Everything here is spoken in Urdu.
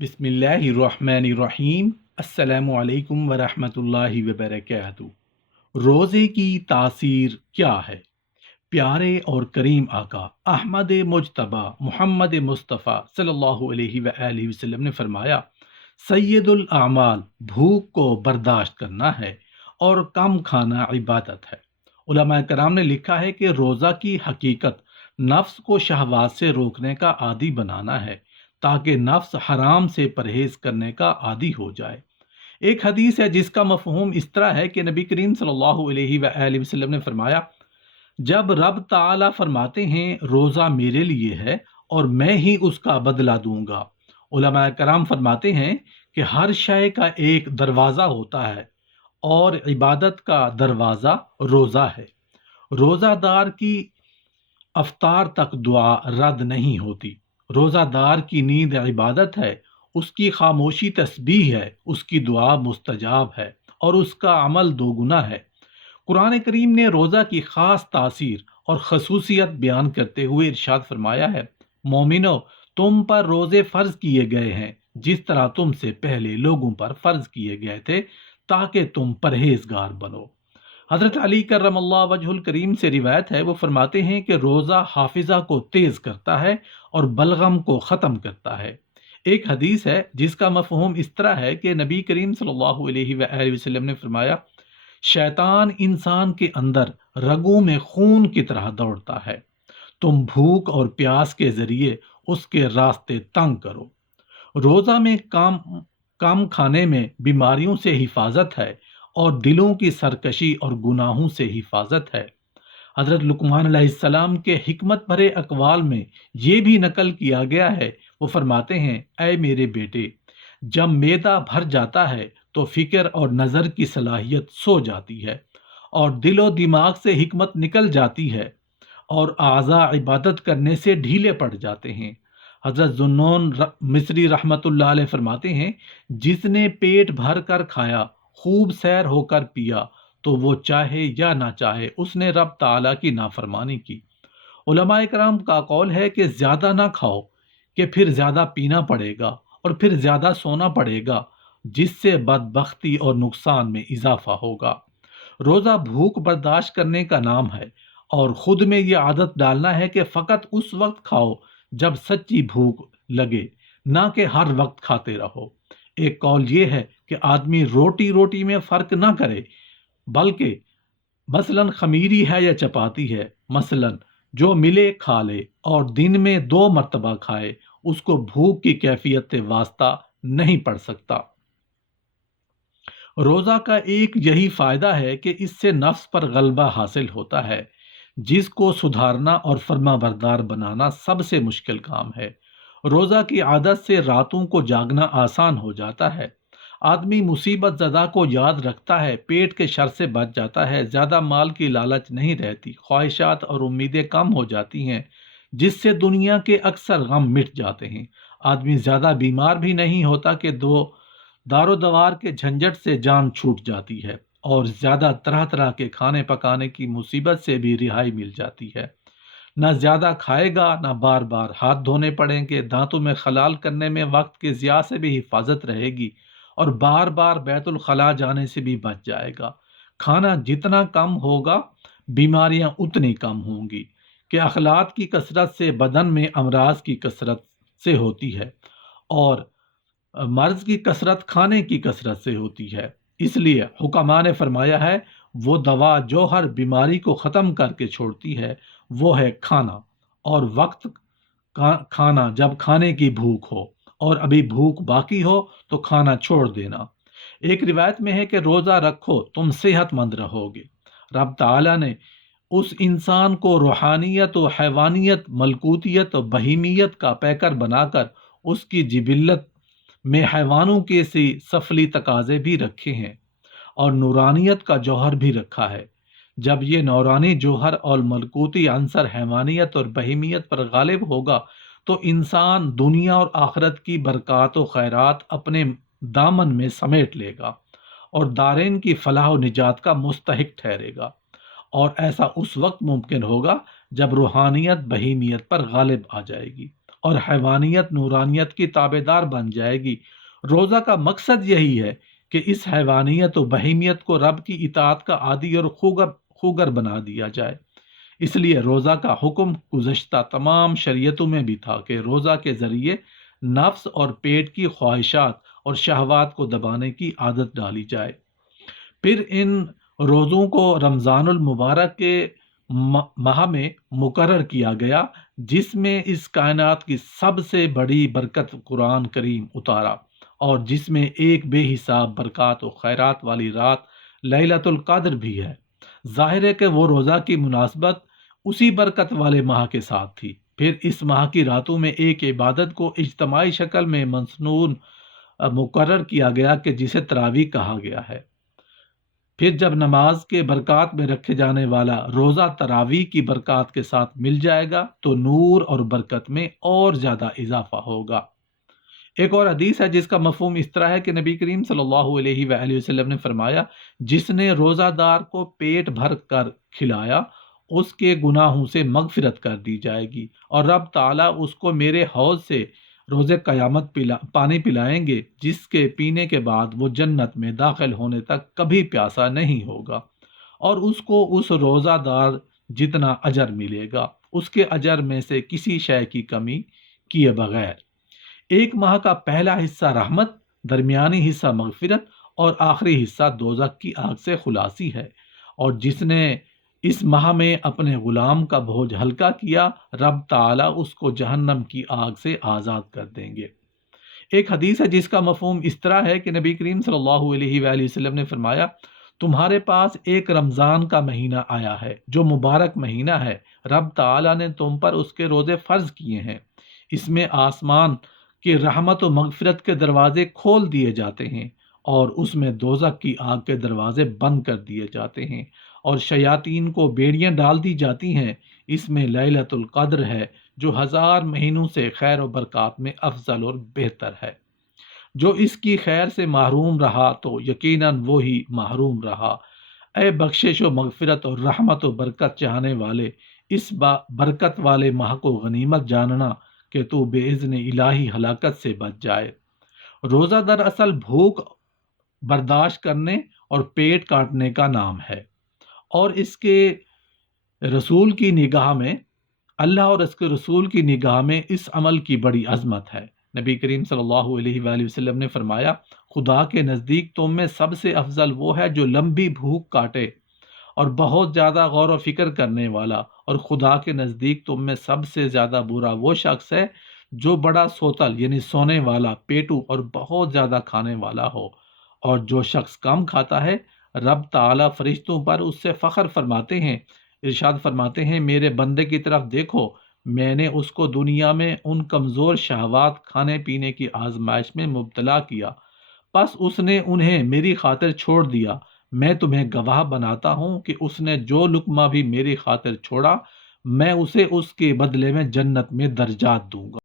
بسم اللہ الرحمن الرحیم۔ السلام علیکم ورحمۃ اللہ وبرکاتہ۔ روزے کی تاثیر کیا ہے؟ پیارے اور کریم آقا احمد مجتبی محمد مصطفیٰ صلی اللہ علیہ وآلہ وسلم نے فرمایا، سید الاعمال بھوک کو برداشت کرنا ہے اور کم کھانا عبادت ہے۔ علماء کرام نے لکھا ہے کہ روزہ کی حقیقت نفس کو شہوات سے روکنے کا عادی بنانا ہے تاکہ نفس حرام سے پرہیز کرنے کا عادی ہو جائے۔ ایک حدیث ہے جس کا مفہوم اس طرح ہے کہ نبی کریم صلی اللہ علیہ وآلہ وسلم نے فرمایا، جب رب تعالیٰ فرماتے ہیں روزہ میرے لیے ہے اور میں ہی اس کا بدلہ دوں گا، علماء کرام فرماتے ہیں کہ ہر شے کا ایک دروازہ ہوتا ہے اور عبادت کا دروازہ روزہ ہے۔ روزہ دار کی افطار تک دعا رد نہیں ہوتی۔ روزہ دار کی نیند عبادت ہے، اس کی خاموشی تسبیح ہے، اس کی دعا مستجاب ہے اور اس کا عمل دوگنا ہے۔ قرآن کریم نے روزہ کی خاص تاثیر اور خصوصیت بیان کرتے ہوئے ارشاد فرمایا ہے، مومنو تم پر روزے فرض کیے گئے ہیں جس طرح تم سے پہلے لوگوں پر فرض کیے گئے تھے تاکہ تم پرہیزگار بنو۔ حضرت علی کرم اللہ وجہ الکریم سے روایت ہے، وہ فرماتے ہیں کہ روزہ حافظہ کو تیز کرتا ہے اور بلغم کو ختم کرتا ہے۔ ایک حدیث ہے جس کا مفہوم اس طرح ہے کہ نبی کریم صلی اللہ علیہ وآلہ وسلم نے فرمایا، شیطان انسان کے اندر رگوں میں خون کی طرح دوڑتا ہے، تم بھوک اور پیاس کے ذریعے اس کے راستے تنگ کرو۔ روزہ میں کم کھانے میں بیماریوں سے حفاظت ہے اور دلوں کی سرکشی اور گناہوں سے حفاظت ہے۔ حضرت لقمان علیہ السلام کے حکمت بھرے اقوال میں یہ بھی نقل کیا گیا ہے، وہ فرماتے ہیں، اے میرے بیٹے، جب معدہ بھر جاتا ہے تو فکر اور نظر کی صلاحیت سو جاتی ہے اور دل و دماغ سے حکمت نکل جاتی ہے اور اعضاء عبادت کرنے سے ڈھیلے پڑ جاتے ہیں۔ حضرت ذنون مصری رحمۃ اللہ علیہ فرماتے ہیں، جس نے پیٹ بھر کر کھایا، خوب سیر ہو کر پیا، تو وہ چاہے یا نہ چاہے اس نے رب تعالیٰ کی نافرمانی کی۔ علماء کرام کا قول ہے کہ زیادہ نہ کھاؤ کہ پھر زیادہ پینا پڑے گا اور پھر زیادہ سونا پڑے گا، جس سے بدبختی اور نقصان میں اضافہ ہوگا۔ روزہ بھوک برداشت کرنے کا نام ہے اور خود میں یہ عادت ڈالنا ہے کہ فقط اس وقت کھاؤ جب سچی بھوک لگے، نہ کہ ہر وقت کھاتے رہو۔ ایک قول یہ ہے کہ آدمی روٹی روٹی میں فرق نہ کرے، بلکہ مثلاً خمیری ہے یا چپاتی ہے، مثلاً جو ملے کھا لے اور دن میں 2 مرتبہ کھائے، اس کو بھوک کی کیفیت واسطہ نہیں پڑ سکتا۔ روزہ کا ایک یہی فائدہ ہے کہ اس سے نفس پر غلبہ حاصل ہوتا ہے، جس کو سدھارنا اور فرما بردار بنانا سب سے مشکل کام ہے۔ روزہ کی عادت سے راتوں کو جاگنا آسان ہو جاتا ہے، آدمی مصیبت زدہ کو یاد رکھتا ہے، پیٹ کے شر سے بچ جاتا ہے، زیادہ مال کی لالچ نہیں رہتی، خواہشات اور امیدیں کم ہو جاتی ہیں، جس سے دنیا کے اکثر غم مٹ جاتے ہیں۔ آدمی زیادہ بیمار بھی نہیں ہوتا کہ دار و دوار کے جھنجٹ سے جان چھوٹ جاتی ہے، اور زیادہ طرح طرح کے کھانے پکانے کی مصیبت سے بھی رہائی مل جاتی ہے۔ نہ زیادہ کھائے گا، نہ بار بار ہاتھ دھونے پڑیں گے، دانتوں میں خلال کرنے میں وقت کے ضیاع سے بھی حفاظت رہے گی اور بار بار بیت الخلاء جانے سے بھی بچ جائے گا۔ کھانا جتنا کم ہوگا، بیماریاں اتنی کم ہوں گی، کہ اخلاط کی کثرت سے بدن میں امراض کی کثرت سے ہوتی ہے اور مرض کی کثرت کھانے کی کثرت سے ہوتی ہے۔ اس لیے حکماء نے فرمایا ہے، وہ دوا جو ہر بیماری کو ختم کر کے چھوڑتی ہے وہ ہے کھانا، اور وقت کھانا جب کھانے کی بھوک ہو اور ابھی بھوک باقی ہو تو کھانا چھوڑ دینا۔ ایک روایت میں ہے کہ روزہ رکھو تم صحت مند رہو گے۔ رب تعالیٰ نے اس انسان کو روحانیت و حیوانیت، ملکوتیت و بہیمیت کا پیکر بنا کر اس کی جبلت میں حیوانوں کے سی سفلی تقاضے بھی رکھے ہیں اور نورانیت کا جوہر بھی رکھا ہے۔ جب یہ نورانی جوہر اور ملکوتی عنصر حیوانیت اور بہیمیت پر غالب ہوگا تو انسان دنیا اور آخرت کی برکات و خیرات اپنے دامن میں سمیٹ لے گا اور دارین کی فلاح و نجات کا مستحق ٹھہرے گا، اور ایسا اس وقت ممکن ہوگا جب روحانیت بہیمیت پر غالب آ جائے گی اور حیوانیت نورانیت کی تابعدار بن جائے گی۔ روزہ کا مقصد یہی ہے کہ اس حیوانیت و بہیمیت کو رب کی اطاعت کا عادی اور خوگر بنا دیا جائے۔ اس لیے روزہ کا حکم گزشتہ تمام شریعتوں میں بھی تھا کہ روزہ کے ذریعے نفس اور پیٹ کی خواہشات اور شہوات کو دبانے کی عادت ڈالی جائے۔ پھر ان روزوں کو رمضان المبارک کے ماہ میں مقرر کیا گیا، جس میں اس کائنات کی سب سے بڑی برکت قرآن کریم اتارا، اور جس میں ایک بے حساب برکات و خیرات والی رات لیلۃ القدر بھی ہے۔ ظاہر ہے کہ وہ روزہ کی مناسبت اسی برکت والے ماہ کے ساتھ تھی۔ پھر اس ماہ کی راتوں میں ایک عبادت کو اجتماعی شکل میں مسنون مقرر کیا گیا کہ جسے تراویح کہا گیا ہے۔ پھر جب نماز کے برکات میں رکھے جانے والا روزہ تراویح کی برکات کے ساتھ مل جائے گا تو نور اور برکت میں اور زیادہ اضافہ ہوگا۔ ایک اور حدیث ہے جس کا مفہوم اس طرح ہے کہ نبی کریم صلی اللہ علیہ وآلہ وسلم نے فرمایا، جس نے روزہ دار کو پیٹ بھر کر کھلایا اس کے گناہوں سے مغفرت کر دی جائے گی، اور رب تعالیٰ اس کو میرے حوض سے روز قیامت پانی پلائیں گے، جس کے پینے کے بعد وہ جنت میں داخل ہونے تک کبھی پیاسا نہیں ہوگا، اور اس کو اس روزہ دار جتنا اجر ملے گا، اس کے اجر میں سے کسی شے کی کمی کیے بغیر۔ ایک ماہ کا پہلا حصہ رحمت، درمیانی حصہ مغفرت اور آخری حصہ دوزخ کی آگ سے خلاصی ہے، اور جس نے اس ماہ میں اپنے غلام کا بوجھ ہلکا کیا، رب تعالیٰ اس کو جہنم کی آگ سے آزاد کر دیں گے۔ ایک حدیث ہے جس کا مفہوم اس طرح ہے کہ نبی کریم صلی اللہ علیہ وآلہ وسلم نے فرمایا، تمہارے پاس ایک رمضان کا مہینہ آیا ہے جو مبارک مہینہ ہے، رب تعالیٰ نے تم پر اس کے روزے فرض کیے ہیں، اس میں آسمان کہ رحمت و مغفرت کے دروازے کھول دیے جاتے ہیں، اور اس میں دوزخ کی آگ کے دروازے بند کر دیے جاتے ہیں، اور شیاطین کو بیڑیاں ڈال دی جاتی ہیں۔ اس میں لیلۃ القدر ہے جو 1000 مہینوں سے خیر و برکات میں افضل اور بہتر ہے۔ جو اس کی خیر سے محروم رہا تو یقیناً وہی محروم رہا۔ اے بخشش و مغفرت اور رحمت و برکت چاہنے والے، اس برکت والے ماہ کو غنیمت جاننا کہ تو بے اذن الہی ہلاکت سے بچ جائے۔ روزہ دراصل بھوک برداشت کرنے اور پیٹ کاٹنے کا نام ہے، اور اس کے رسول کی نگاہ میں، اللہ اور اس کے رسول کی نگاہ میں اس عمل کی بڑی عظمت ہے۔ نبی کریم صلی اللہ علیہ وآلہ وسلم نے فرمایا، خدا کے نزدیک تم میں سب سے افضل وہ ہے جو لمبی بھوک کاٹے اور بہت زیادہ غور و فکر کرنے والا، اور خدا کے نزدیک تم میں سب سے زیادہ برا وہ شخص ہے جو بڑا سوتل یعنی سونے والا، پیٹو اور بہت زیادہ کھانے والا ہو۔ اور جو شخص کم کھاتا ہے، رب تعالیٰ فرشتوں پر اس سے فخر فرماتے ہیں، ارشاد فرماتے ہیں، میرے بندے کی طرف دیکھو، میں نے اس کو دنیا میں ان کمزور شہوات کھانے پینے کی آزمائش میں مبتلا کیا، پس اس نے انہیں میری خاطر چھوڑ دیا۔ میں تمہیں گواہ بناتا ہوں کہ اس نے جو لقمہ بھی میری خاطر چھوڑا، میں اسے اس کے بدلے میں جنت میں درجات دوں گا۔